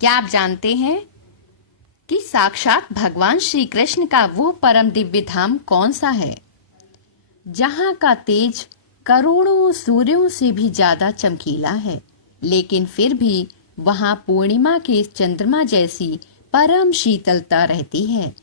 क्या आप जानते हैं कि साक्षात भगवान श्री कृष्ण का वो परम दिव्य धाम कौन सा है, जहाँ का तेज करोड़ों सूर्यों से भी ज्यादा चमकीला है, लेकिन फिर भी वहाँ पूर्णिमा के चंद्रमा जैसी परम शीतलता रहती है।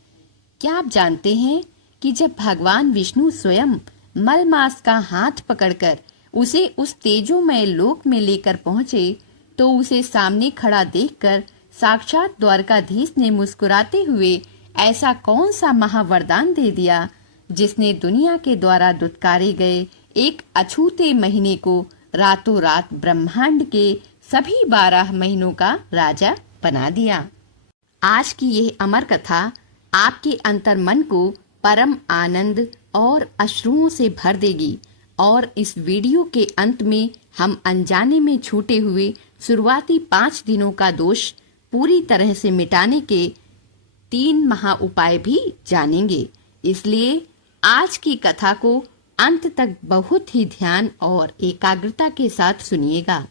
क्या आप जानते हैं कि जब भगवान विष्णु स्वयं मलमास का हाथ पकड़कर उसे उस तेजोमय लोक में लेकर पहुंचे, तो उसे सामने खड़ा देखकर साक्षात द्वारकाधीश ने मुस्कुराते हुए ऐसा कौन सा महावरदान दे दिया, जिसने दुनिया के द्वारा दुत्कारे गए एक अछूते महीने को रातों रात ब्रह्मांड के सभी 12 महीनों का राजा बना दिया। आज की यह अमर कथा आपके अंतर्मन को परम आनंद और अश्रुओं से भर देगी और इस वीडियो के अंत में हम अनजाने में छूटे हुए शुरुआती 5 दिनों का दोष पूरी तरह से मिटाने के 3 महा उपाय भी जानेंगे। इसलिए आज की कथा को अंत तक बहुत ही ध्यान और एकाग्रता के साथ सुनिएगा।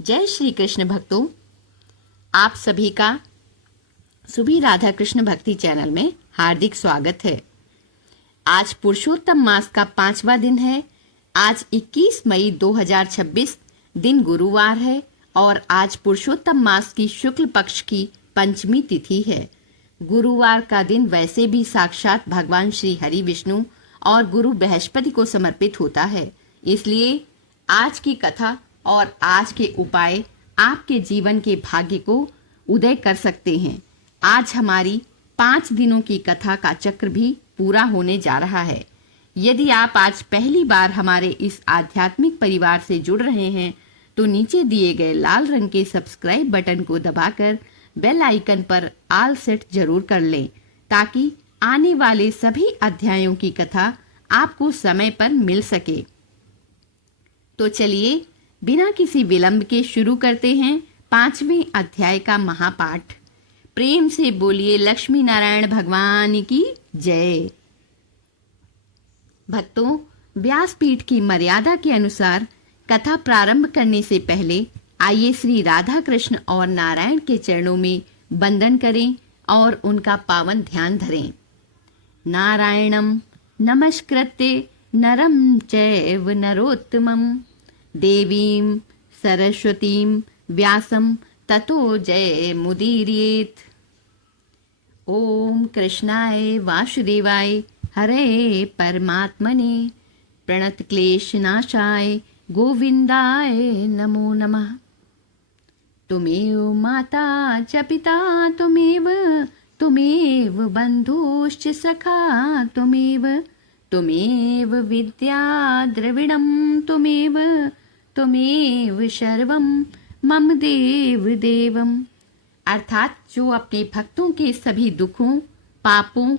जय श्री कृष्ण भक्तों, आप सभी का सुबह राधा कृष्ण भक्ति चैनल में हार्दिक स्वागत है। आज पुरुषोत्तम मास का 5वां दिन है। आज 21 मई 2026 दिन गुरुवार है और आज पुरुषोत्तम मास की शुक्ल पक्ष की पंचमी तिथि है। गुरुवार का दिन वैसे भी साक्षात भगवान श्री हरि विष्णु और गुरु बृहस्पति को समर्पित होता है, इसलिए आज की कथा और आज के उपाय आपके जीवन के भाग्य को उदय कर सकते हैं। आज हमारी 5 दिनों की कथा का चक्र भी पूरा होने जा रहा है। यदि आप आज पहली बार हमारे इस आध्यात्मिक परिवार से जुड़ रहे हैं, तो नीचे दिए गए लाल रंग के सब्सक्राइब बटन को दबाकर बेल आइकन पर ऑल सेट जरूर कर लें, ताकि आने वाले सभी अध्यायों की कथा आपको समय पर मिल सके। तो चलिए बिना किसी विलंब के शुरू करते हैं 5वें अध्याय का महापाठ। प्रेम से बोलिए लक्ष्मी नारायण भगवान की जय। भक्तों, व्यासपीठ की मर्यादा के अनुसार कथा प्रारंभ करने से पहले आइए श्री राधा कृष्ण और नारायण के चरणों में वंदन करें और उनका पावन ध्यान धरें। नारायणं नमस्कृत्य नरं चैव नरोत्तमं देवीं सरस्वतीं व्यासं ततो जय मुदीरयेत्। ओम कृष्णाय वासुदेवाय हरे परमात्मने प्रणत क्लेशनाशाय गोविंदाय नमो नमः। तुमेव माता च पिता तुमेव बन्धुश्च सखा तुमेव विद्या द्रविणं तुमेव सर्वं मम देव देवम। अर्थात जो अपने भक्तों के सभी दुखों, पापों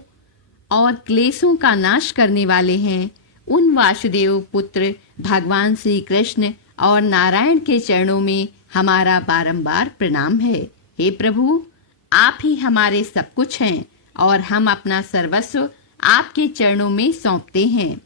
और क्लेशों का नाश करने वाले हैं, उन वासुदेव पुत्र भगवान श्री कृष्ण और नारायण के चरणों में हमारा बारंबार प्रणाम है। हे प्रभु, आप ही हमारे सब कुछ हैं और हम अपना सर्वस्व आपके चरणों में सौंपते हैं।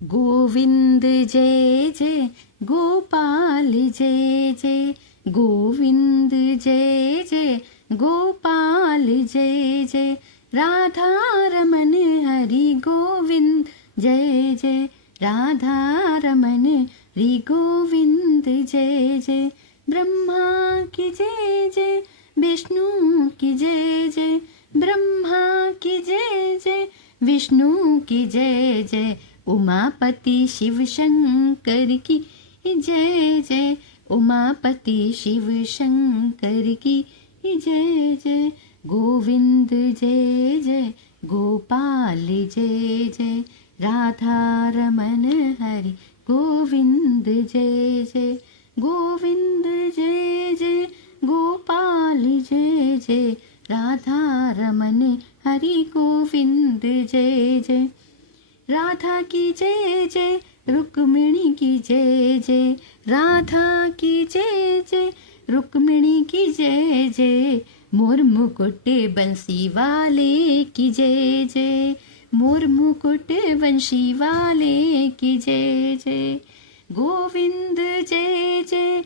गोविंद जय जय गोपाल जय जय, गोविंद जय जय गोपाल जय जय, राधा रमन हरि गोविंद जय जय, राधा रमन हरि गोविंद जय जय। ब्रह्मा की जय जय, विष्णु की जय जय, ब्रह्मा की जय जय, विष्णु की जय जय, उमापति शिव शंकर की जय जय, उमापति शिव शंकर की जय जय। गोविंद जय जय गोपाल जय जय, राधा रमन हरि गोविंद जय जय, गोविंद जय जय गोपाल जय जय, राधा रमन हरि गोविंद जय जय। राधा की जय जय, रुक्मिणी की जय जय, राधा की जय जय, रुक्मिणी की जय जय, मोर मुकुट बंसी वाले की जय जय, मोर मुकुट बंसी वाले की जय जय। गोविंद जय जय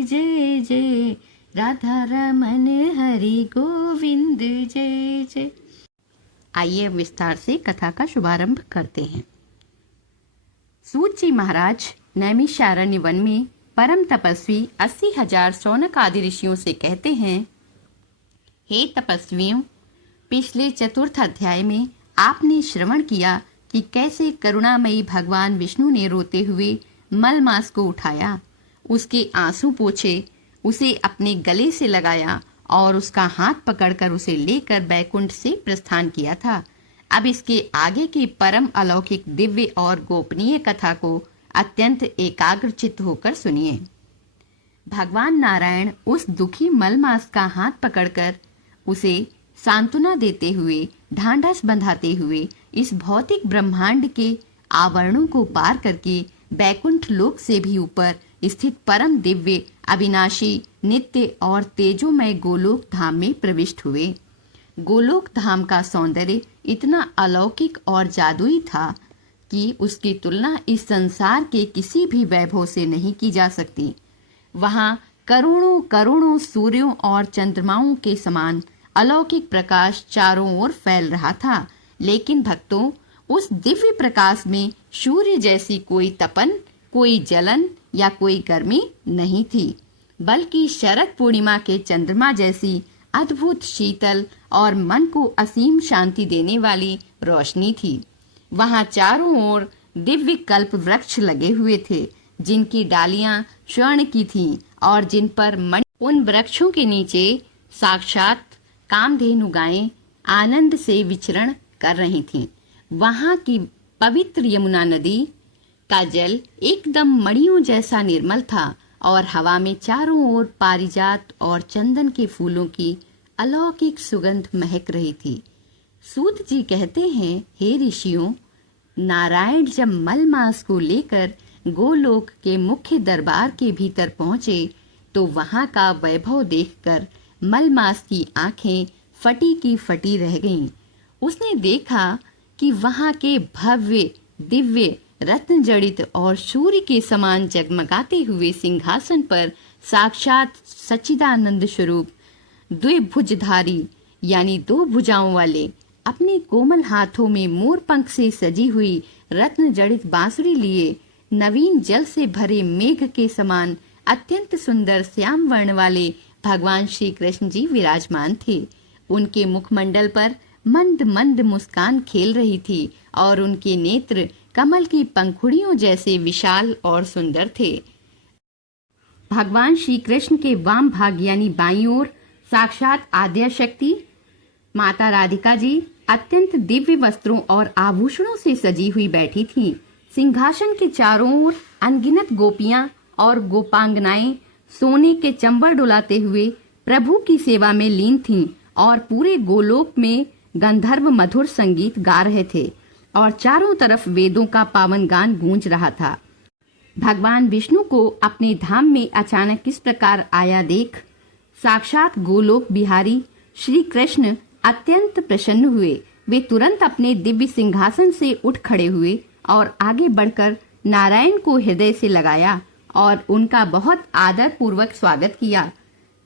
जय जय, राधा रमन हरि गोविंद जय जय। आइए विस्तार से कथा का शुभारंभ करते हैं। सूत जी महाराज नैमिषारण्य वन में परम तपस्वी 80,000 शौनक आदि ऋषियों से कहते हैं, हे तपस्वियों, पिछले चतुर्थ अध्याय में आपने श्रवण किया कि कैसे करुणामयी भगवान विष्णु ने रोते हुए मलमास को उठाया, उसके आंसू पोंछे, उसे अपने गले से लगाया और उसका हाथ पकड़कर उसे लेकर बैकुंठ से प्रस्थान किया था। अब इसके आगे की परम अलौकिक दिव्य और गोपनीय कथा को अत्यंत एकाग्रचित्त होकर सुनिए। भगवान नारायण उस दुखी मलमास का हाथ पकड़कर उसे सांत्वना देते हुए, ढांढस बंधाते हुए इस भौतिक ब्रह्मांड के आवरणों को पार करके बैकुंठ लोक से भी ऊपर स्थित परम दिव्य, अविनाशी, नित्य और तेजोमय गोलोक धाम में प्रविष्ट हुए। गोलोक धाम का सौंदर्य इतना अलौकिक और जादुई था कि उसकी तुलना इस संसार के किसी भी वैभव से नहीं की जा सकती। वहां करोड़ों करोड़ों सूर्यों और चंद्रमाओं के समान अलौकिक प्रकाश चारों ओर फैल रहा था, लेकिन भक्तों, उस दिव्य प्रकाश में सूर्य जैसी कोई तपन, कोई जलन या कोई गर्मी नहीं थी, बल्कि शरद पूर्णिमा के चंद्रमा जैसी अद्भुत शीतल और मन को असीम शांति देने वाली रोशनी थी। वहां चारों ओर दिव्य कल्प वृक्ष लगे हुए थे, जिनकी डालियां स्वर्ण की थीं और जिन पर मणि, उन वृक्षों के नीचे साक्षात कामधेनु गायें आनंद से विचरण कर रही थीं। वहां की पवित्र यमुना नदी का जल एकदम मणियों जैसा निर्मल था और हवा में चारों ओर पारिजात और चंदन के फूलों की अलौकिक सुगंध महक रही थी। सूत जी कहते हैं, हे ऋषियों, नारायण जब मलमास को लेकर गोलोक के मुख्य दरबार के भीतर पहुंचे तो वहां का वैभव देखकर मलमास की आंखें फटी की फटी रह गईं। उसने देखा कि वहां के भव्य दिव्य रत्न जड़ित और सूर्य के समान जगमगाते हुए सिंहासन पर साक्षात सच्चिदानंद स्वरूप द्विभुजधारी यानी 2 भुजाओं वाले, अपने कोमल हाथों में मोर पंख से सजी हुई रत्न जड़ित बांसुरी लिए, नवीन जल से भरे मेघ के समान अत्यंत सुंदर श्याम वर्ण वाले भगवान श्री कृष्ण जी विराजमान थे। उनके मुखमंडल पर मंद मंद मुस्कान खेल रही थी और उनके नेत्र कमल की पंखुड़ियों जैसे विशाल और सुंदर थे। भगवान श्री कृष्ण के वाम भाग यानी बाईं ओर साक्षात आद्या शक्ति माता राधिका जी अत्यंत दिव्य वस्त्रों और आभूषणों से सजी हुई बैठी थीं। सिंहासन के चारों ओर अनगिनत गोपियां और गोपांगनाएं सोने के चंबर डुलाते हुए प्रभु की सेवा में लीन थीं और पूरे गोलोक में गंधर्व मधुर संगीत गा रहे थे और चारों तरफ वेदों का पावन गान गूंज रहा था। भगवान विष्णु को अपने धाम में अचानक किस प्रकार आया देख साक्षात गोलोक बिहारी श्री कृष्ण अत्यंत प्रसन्न हुए। वे तुरंत अपने दिव्य सिंहासन से उठ खड़े हुए और आगे बढ़कर नारायण को हृदय से लगाया और उनका बहुत आदर पूर्वक स्वागत किया।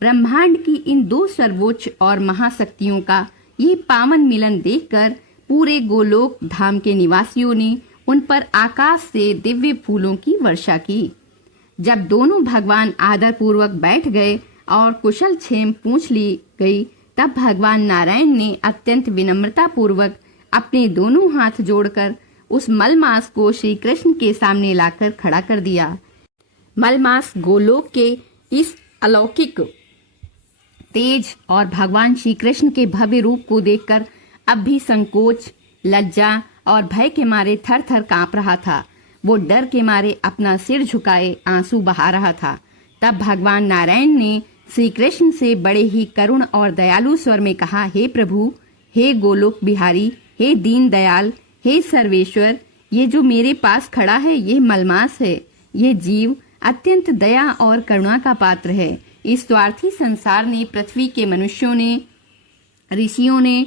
ब्रह्मांड की इन 2 सर्वोच्च और महाशक्तियों का ये पावन मिलन देखकर पूरे गोलोक धाम के निवासियों ने उन पर आकाश से दिव्य फूलों की वर्षा की। जब दोनों भगवान आदर पूर्वक बैठ गए और कुशल क्षेम पूछ ली गई, तब भगवान नारायण ने अत्यंत विनम्रता पूर्वक अपने दोनों हाथ जोड़कर उस मलमास को श्री कृष्ण के सामने लाकर खड़ा कर दिया। मलमास गोलोक के इस अलौकिक तेज और भगवान श्री कृष्ण के भव्य रूप को देखकर अब भी संकोच, लज्जा और भय के मारे थर थर कांप रहा था। वो डर के मारे अपना सिर झुकाए आंसू बहा रहा था। तब भगवान नारायण ने श्री कृष्ण से बड़े ही करुण और दयालु स्वर में कहा, हे प्रभु, हे गोलोक बिहारी, हे दीन दयाल, हे सर्वेश्वर, ये जो मेरे पास खड़ा है ये मलमास है। ये जीव अत्यंत दया और करुणा का पात्र है। इस स्वार्थी संसार ने, पृथ्वी के मनुष्यों ने, ऋषियों ने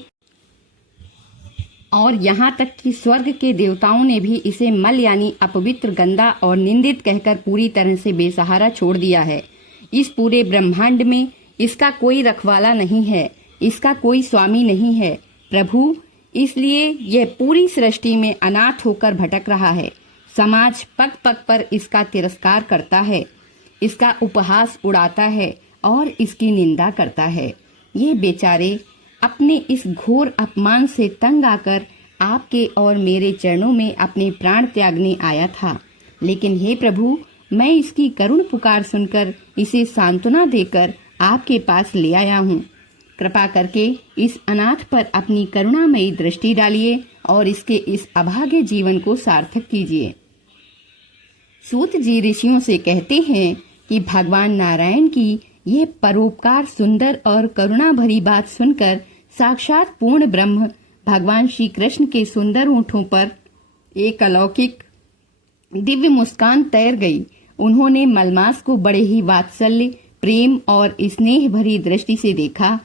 और यहाँ तक कि स्वर्ग के देवताओं ने भी इसे मल यानी अपवित्र, गंदा और निंदित कहकर पूरी तरह से बेसहारा छोड़ दिया है। इस पूरे ब्रह्मांड में इसका कोई रखवाला नहीं है, इसका कोई स्वामी नहीं है प्रभु, इसलिए यह पूरी सृष्टि में अनाथ होकर भटक रहा है। समाज पग पग पर इसका तिरस्कार करता है, इसका उपहास उड़ाता है और इसकी निंदा करता है। ये बेचारे अपने इस घोर अपमान से तंग आकर आपके और मेरे चरणों में अपने प्राण त्यागने आया था, लेकिन हे प्रभु, मैं इसकी करुण पुकार सुनकर इसे सांत्वना देकर आपके पास ले आया हूँ। कृपा करके इस अनाथ पर अपनी करुणामयी दृष्टि डालिए और इसके इस अभागे जीवन को सार्थक कीजिए। सूत जी ऋषियों से कहते हैं कि भगवान नारायण की यह परोपकार सुंदर और करुणा भरी बात सुनकर साक्षात पूर्ण ब्रह्म भगवान श्री कृष्ण के सुंदर होठों पर एक अलौकिक दिव्य मुस्कान तैर गई। उन्होंने मलमास को बड़े ही वात्सल्य, प्रेम और स्नेह भरी दृष्टि से देखा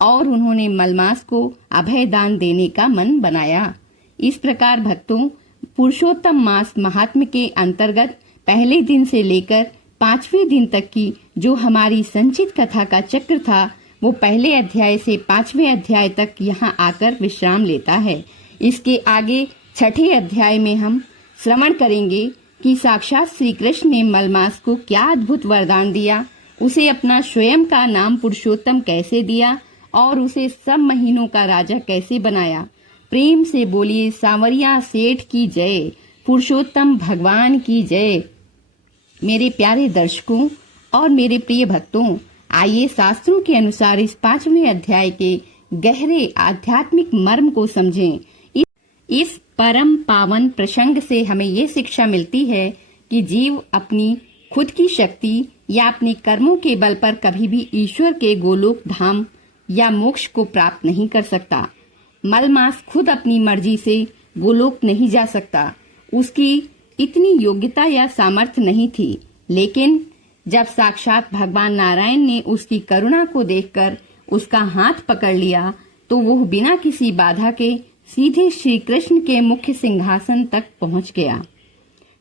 और उन्होंने मलमास को अभय दान देने का मन बनाया। इस प्रकार भक्तों, पुरुषोत्तम मास महात्म्य के अंतर्गत पहले दिन से लेकर 5वें दिन तक की जो हमारी संचित कथा का चक्र था, वो पहले अध्याय से 5वें अध्याय तक यहाँ आकर विश्राम लेता है। इसके आगे 6ठे अध्याय में हम श्रवण करेंगे कि साक्षात श्री कृष्ण ने मलमास को क्या अद्भुत वरदान दिया, उसे अपना स्वयं का नाम पुरुषोत्तम कैसे दिया और उसे सब महीनों का राजा कैसे बनाया। प्रेम से बोलिए सांवरिया सेठ की जय, पुरुषोत्तम भगवान की जय। मेरे प्यारे दर्शकों और मेरे प्रिय भक्तों, आइए शास्त्रों के अनुसार इस 5वें अध्याय के गहरे आध्यात्मिक मर्म को समझें। इस परम पावन प्रसंग से हमें ये शिक्षा मिलती है कि जीव अपनी खुद की शक्ति या अपने कर्मों के बल पर कभी भी ईश्वर के गोलोक धाम या मोक्ष को प्राप्त नहीं कर सकता। मलमास खुद अपनी मर्जी से गोलोक नहीं जा सकता, उसकी इतनी योग्यता या सामर्थ्य नहीं थी। लेकिन जब साक्षात भगवान नारायण ने उसकी करुणा को देखकर उसका हाथ पकड़ लिया, तो वह बिना किसी बाधा के सीधे श्री कृष्ण के मुख्य सिंहासन तक पहुंच गया।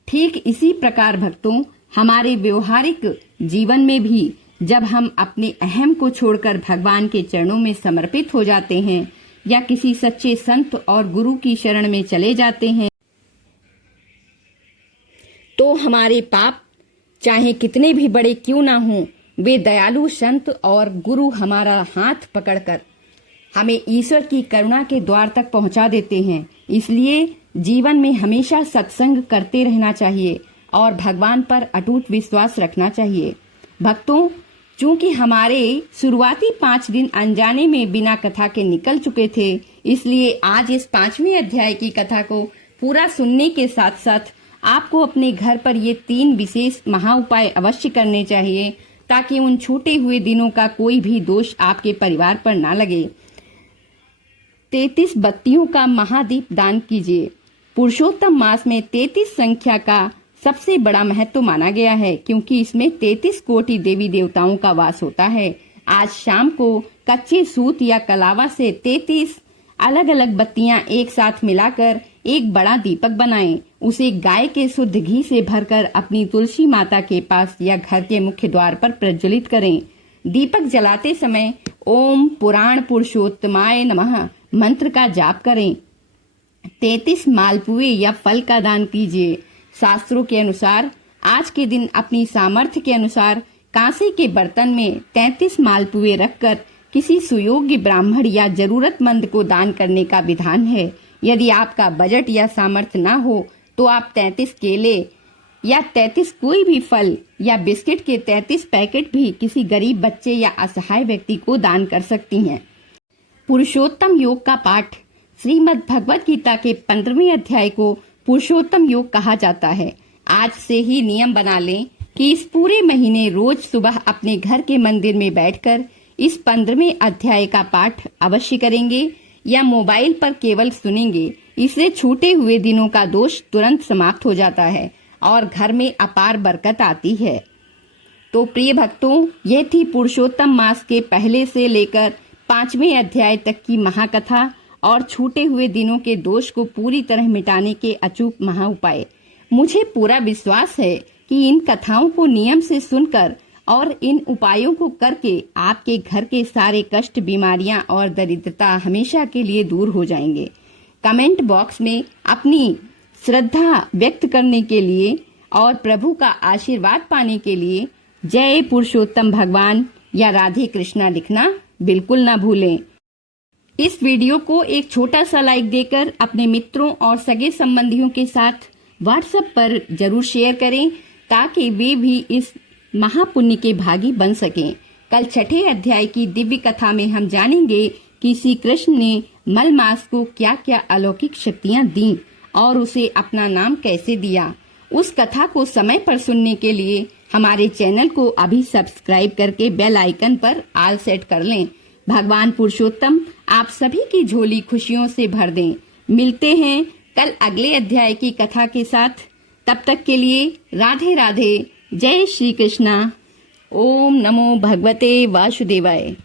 ठीक इसी प्रकार भक्तों, हमारे व्यवहारिक जीवन में भी जब हम अपने अहम को छोड़कर भगवान के चरणों में समर्पित हो जाते हैं या किसी सच्चे संत और गुरु की शरण में चले जाते हैं, तो हमारे पाप चाहे कितने भी बड़े क्यों ना हों, वे दयालु संत और गुरु हमारा हाथ पकड़कर हमें ईश्वर की करुणा के द्वार तक पहुंचा देते हैं। इसलिए जीवन में हमेशा सत्संग करते रहना चाहिए और भगवान पर अटूट विश्वास रखना चाहिए। भक्तों, चूंकि हमारे शुरुआती 5 दिन अनजाने में बिना कथा के निकल चुके थे, इसलिए आज इस 5वें अध्याय की कथा को पूरा सुनने के साथ साथ आपको अपने घर पर ये 3 विशेष महा उपाय अवश्य करने चाहिए, ताकि उन छूटे हुए दिनों का कोई भी दोष आपके परिवार पर ना लगे। 33 बत्तियों का महादीप दान कीजिए। पुरुषोत्तम मास में 33 संख्या का सबसे बड़ा महत्व माना गया है, क्योंकि इसमें 33 कोटि देवी देवताओं का वास होता है। आज शाम को कच्चे सूत या कलावा से 33 अलग अलग बत्तियां एक साथ मिलाकर एक बड़ा दीपक बनाएं। उसे गाय के शुद्ध घी से भरकर अपनी तुलसी माता के पास या घर के मुख्य द्वार पर प्रज्वलित करें। दीपक जलाते समय ओम पुराण पुरुषोत्तमाय नमः मंत्र का जाप करें। 33 मालपुए या फल का दान कीजिए। शास्त्रों के अनुसार आज के दिन अपनी सामर्थ्य के अनुसार कांसे के बर्तन में 33 मालपुए रखकर किसी सुयोग्य ब्राह्मण या जरूरतमंद को दान करने का विधान है। यदि आपका बजट या सामर्थ्य ना हो तो आप 33 केले या 33 कोई भी फल या बिस्किट के 33 पैकेट भी किसी गरीब बच्चे या असहाय व्यक्ति को दान कर सकती हैं। पुरुषोत्तम योग का पाठ। श्रीमद् भगवत गीता के 15वें अध्याय को पुरुषोत्तम योग कहा जाता है। आज से ही नियम बना लें कि इस पूरे महीने रोज सुबह अपने घर के मंदिर में बैठकर इस 15वें अध्याय का पाठ अवश्य करेंगे या मोबाइल पर केवल सुनेंगे। इससे छूटे हुए दिनों का दोष तुरंत समाप्त हो जाता है और घर में अपार बरकत आती है। तो प्रिय भक्तों, यह थी पुरुषोत्तम मास के पहले से लेकर 5वें अध्याय तक की महाकथा और छूटे हुए दिनों के दोष को पूरी तरह मिटाने के अचूक महा उपाय। मुझे पूरा विश्वास है कि इन कथाओं को नियम से सुनकर और इन उपायों को करके आपके घर के सारे कष्ट, बीमारियां और दरिद्रता हमेशा के लिए दूर हो जाएंगे। कमेंट बॉक्स में अपनी श्रद्धा व्यक्त करने के लिए और प्रभु का आशीर्वाद पाने के लिए जय पुरुषोत्तम भगवान या राधे कृष्णा लिखना बिल्कुल ना भूलें। इस वीडियो को एक छोटा सा लाइक देकर अपने मित्रों और सगे संबंधियों के साथ व्हाट्सएप पर जरूर शेयर करें ताकि वे भी इस महापुण्य के भागी बन सकें। कल छठे अध्याय की दिव्य कथा में हम जानेंगे कि श्री कृष्ण ने मलमास को क्या क्या अलौकिक शक्तियां दी और उसे अपना नाम कैसे दिया। उस कथा को समय पर सुनने के लिए हमारे चैनल को अभी सब्सक्राइब करके बेल आइकन पर ऑल सेट कर लें। भगवान पुरुषोत्तम आप सभी की झोली खुशियों से भर दें। मिलते हैं कल अगले अध्याय की कथा के साथ। तब तक के लिए राधे राधे, जय श्री कृष्णा। ओम नमो भगवते वासुदेवाय।